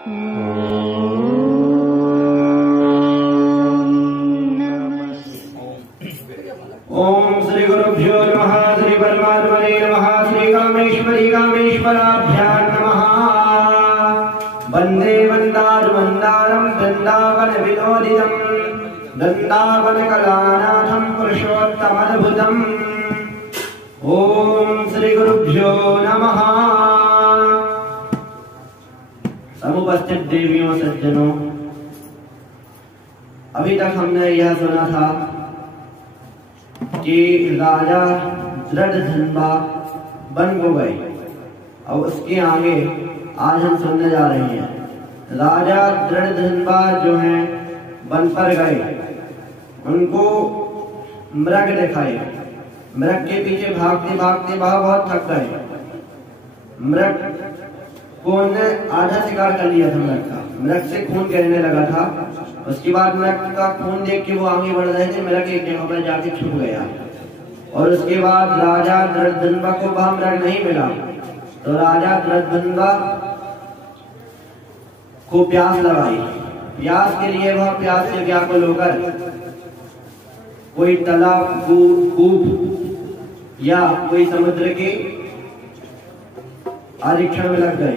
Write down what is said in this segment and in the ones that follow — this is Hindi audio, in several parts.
ओम श्री गुरुभ्यो नमः। श्री परमात्मने नमः। श्री कामेश्वरी कामेश्वराभ्यां नमः। वंदे वंदारमंदारं वृंदावन विनोदितं वृंदावन कलानाथं पुरुषोत्तमद्भुतम्। ओम श्री गुरुभ्यो नमः। समुपस्थित देवियों सज्जनों, अभी तक हमने यह सुना था कि राजा दृढ़धन्वा वन को गए और उसके आगे आज हम सुनने जा रहे हैं। राजा दृढ़धन्वा जो हैं वन पर गए, उनको मृग दिखाए। मृग के पीछे भागते भागते वह बहुत थक गए। मृग को उन्होंने आधा शिकार कर लिया था। मृग का, मृग से खून गिरने लगा था। उसके बाद मृग का खून देख के वो आगे बढ़ रहे थे। मृग एक जगह पर जाके छुप गया और उसके बाद राजा दृढ़धन्वा को वह मृग नहीं मिला। तो राजा दृढ़धन्वा को प्यास लगाई। प्यास के लिए वह प्यास से व्याकुल होकर कोई तालाब, कूप या कोई समुद्र के आरक्षण में लग गए,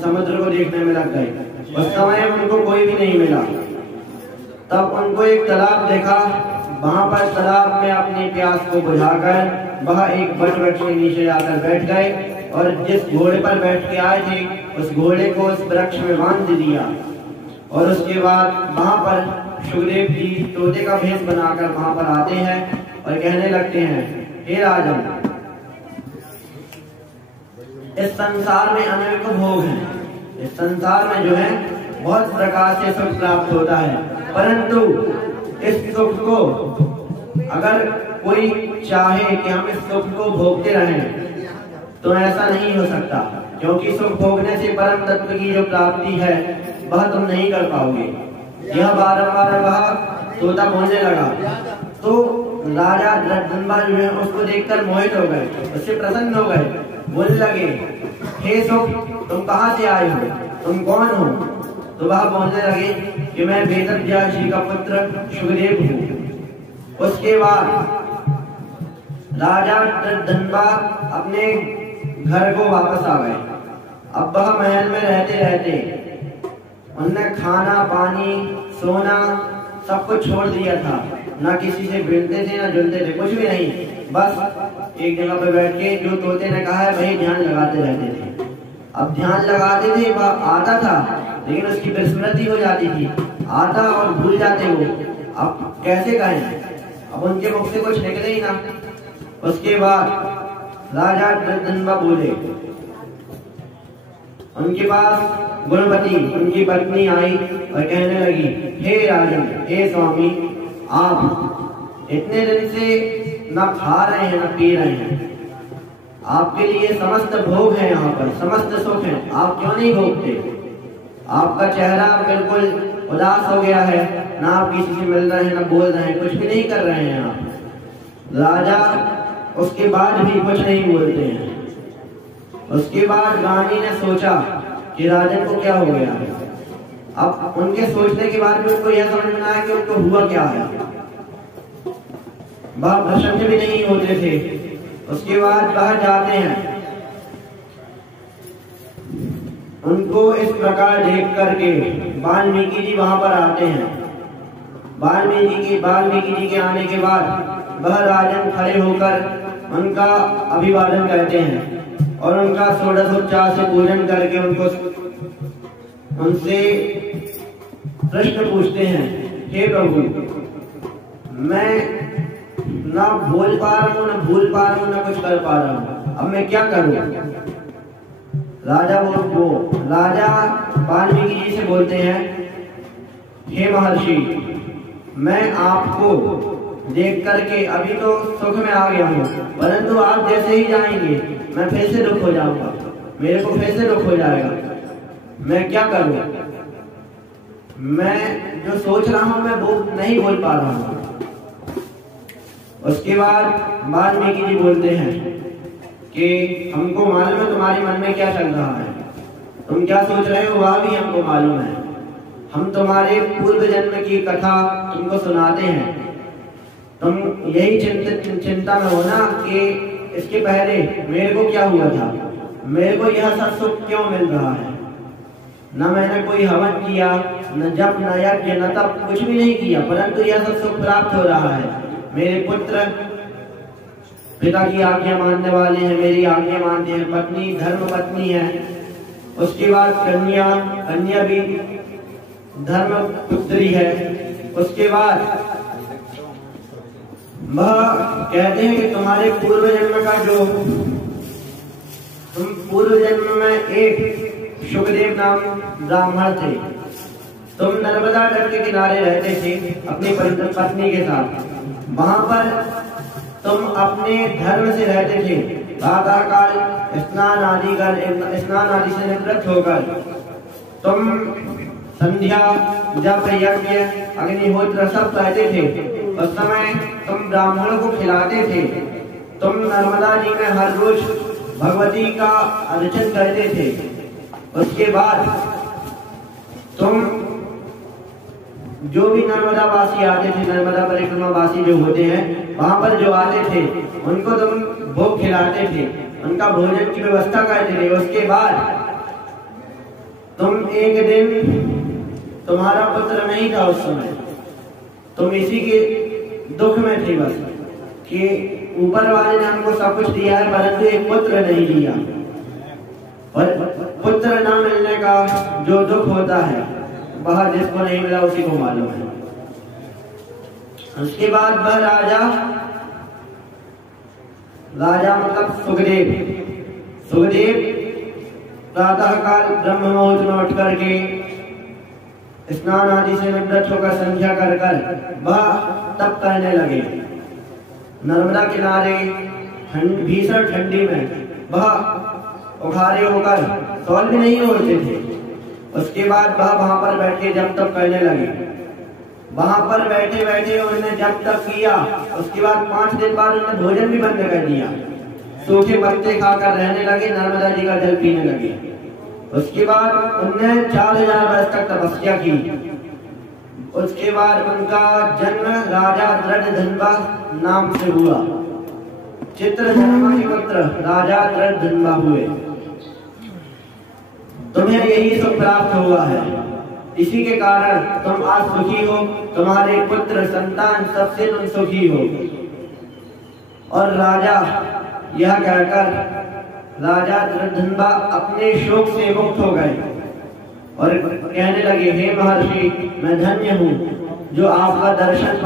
समुद्र को देखने में लग गए। उस समय उनको कोई भी नहीं मिला। तब उनको एक तालाब देखा। वहां पर तालाब में अपनी प्यास को बुझाकर वह एक वट वृक्ष के नीचे जाकर बैठ गए और जिस घोड़े पर बैठ के आए थे उस घोड़े को उस वृक्ष में बांध दिया। और उसके बाद वहां पर सुखदेव जी तोते का भेष बनाकर वहां पर आते हैं और कहने लगते हैं, हे राजन, इस संसार में अनेक भोग हैं। इस संसार में जो है बहुत प्रकार से सुख प्राप्त होता है, परंतु इस सुख को अगर कोई चाहे कि हम इस सुख को भोगते रहें तो ऐसा नहीं हो सकता, क्योंकि सुख भोगने से परम तत्व की जो प्राप्ति है वह तुम नहीं कर पाओगे। यह बारंबार वह तोता बोलने लगा। तो राजा दृढ़धन्वा जो है उसको देखकर मोहित हो गए, उससे प्रसन्न हो गए। बोलने लगे, हे सुख, तुम कहाँ से आए हो, तुम कौन हो? तो वह बोलने लगे कि मैं वेदव्यास जी का पुत्र सुखदेव हूँ। उसके बाद राजा दृढ़धन्वा अपने घर को वापस आ गए। अब वह महल में रहते रहते उनने खाना, पानी, सोना सब कुछ छोड़ दिया था। ना किसी से मिलते थे ना जुलते थे, कुछ भी नहीं। बस एक जगह पर बैठ के जो तोते ने कहा है वही ध्यान लगाते रहते थे। अब ध्यान लगाते थे, वह आता था लेकिन उसकी विस्मृति हो जाती थी। आता और भूल जाते वो। अब कैसे कहें, अब उनके मुख से कुछ निकले ही ना। उसके बाद राजा दृढ़धन्वा बोले। उनके पास गुणवती उनकी पत्नी आई और कहने लगी, हे राजन, हे स्वामी, आप इतने दिन से न खा रहे हैं न पी रहे हैं। आपके लिए समस्त भोग है, यहाँ पर समस्त सुख है, आप क्यों नहीं भोगते? आपका चेहरा बिल्कुल उदास हो गया है, ना आप किसी से मिल रहे हैं ना बोल रहे हैं, कुछ भी नहीं कर रहे हैं आप। राजा उसके बाद भी कुछ नहीं बोलते हैं। उसके बाद रानी ने सोचा कि राजन को क्या हो गया है। अब उनके सोचने के बाद भी उनको यह समझ में आया कि उनको हुआ क्या है। वह प्रसन्न भी नहीं होते थे। उसके बाद बाहर जाते हैं, उनको इस प्रकार देख करके वाल्मीकि जी वहां पर आते हैं। वाल्मीकि जी के आने के बाद वह राजन खड़े होकर उनका अभिवादन करते हैं और उनका षोडशोपचार से पूजन करके उनसे प्रश्न पूछते हैं, हे प्रभु, मैं ना बोल पा रहा हूँ, ना भूल पा रहा हूँ, ना कुछ कर पा रहा हूँ, अब मैं क्या करूँ? राजा वाल्मीकि जी से बोलते हैं, हे महर्षि, मैं आपको देख करके अभी तो सुख में आ गया हूँ, परंतु आप जैसे ही जाएंगे मैं फिर से दुख हो जाऊंगा, मेरे को फिर से दुख हो जाएगा। मैं क्या करूँ? मैं जो सोच रहा हूँ मैं वो नहीं बोल पा रहा हूँ। उसके बाद वाल्मीकि जी बोलते हैं कि हमको मालूम है तुम्हारे मन में क्या चल रहा है। तुम क्या सोच रहे हो वह भी हमको मालूम है। हम तुम्हारे पूर्व जन्म की कथा तुमको सुनाते हैं। तुम यही चिंता में हो ना कि इसके पहले मेरे को क्या हुआ था, मेरे को यह सब सुख क्यों मिल रहा है। न मैंने कोई हवन किया, न जप, न यज्ञ, न तप, कुछ भी नहीं किया, परंतु यह सब सुख प्राप्त हो रहा है। मेरे पुत्र पिता की आज्ञा मानने वाले हैं, मेरी आज्ञा मानते हैं। पत्नी धर्म पत्नी है। उसके बाद कन्या, कन्या भी धर्म पुत्री है। उसके बाद वह कहते हैं कि तुम्हारे पूर्व जन्म का जो तुम पूर्व जन्म में एक सुखदेव नाम ब्राह्मण थे। तुम नर्मदा तट के किनारे रहते थे अपनी पत्नी के साथ। वहां पर तुम अपने धर्म से रहते थे। प्रातः काल स्नान आदि से निवृत्त होकर तुम संध्या, जप, यज्ञ, अग्निहोत्र सब करते थे। उस समय तुम ब्राह्मणों को खिलाते थे। तुम नर्मदा जी में हर रोज भगवती का अर्चन करते थे। उसके बाद तुम जो भी नर्मदा वासी आते थे, नर्मदा परिक्रमा वासी जो होते हैं, वहां पर जो आते थे उनको तुम भोग खिलाते थे, उनका भोजन की व्यवस्था करते थे। उसके बाद तुम एक दिन, तुम्हारा पुत्र नहीं था उस समय, तुम इसी के दुख में थे बस कि ऊपर वाले ने हमको सब कुछ दिया है परंतु एक पुत्र नहीं दिया। और पुत्र न मिलने का जो दुख होता है वह जिसको नहीं मिला उसी को मालूम है। उसके बाद वह राजा मतलब सुखदेव प्रातः काल ब्रह्म मुहूर्त में उठ करके स्नान आदि से निवृत्त होकर संध्या कर वह तप करने लगे। नर्मदा किनारे भीषण ठंडी में वह उघारे होकर सौल भी नहीं होते थे। उसके बाद वह वहां पर बैठ के जब तप करने लगे। वहां पर बैठे बैठे उन्होंने जब तप किया। उसके बाद 5 दिन बाद उन्होंने भोजन भी बंद कर दिया। सूखे पत्ते खाकर रहने लगे, नर्मदा जी का जल पीने लगे। उसके बाद उन्होंने 4000 वर्ष तक तपस्या की। उसके बाद उनका जन्म राजा दृढ़धन्वा नाम से हुआ। चित्रधन्वा के पुत्र राजा दृढ़धन्वा हुए। तुम्हें यही सुख प्राप्त हुआ है, इसी के कारण तुम आज सुखी हो, तुम्हारे पुत्र संतान सबसे तुम सुखी हो। और राजा यह कहकर राजा दृढ़धन्वा अपने शोक से मुक्त हो गए और कहने लगे, हे महर्षि, मैं धन्य हूँ जो आपका दर्शन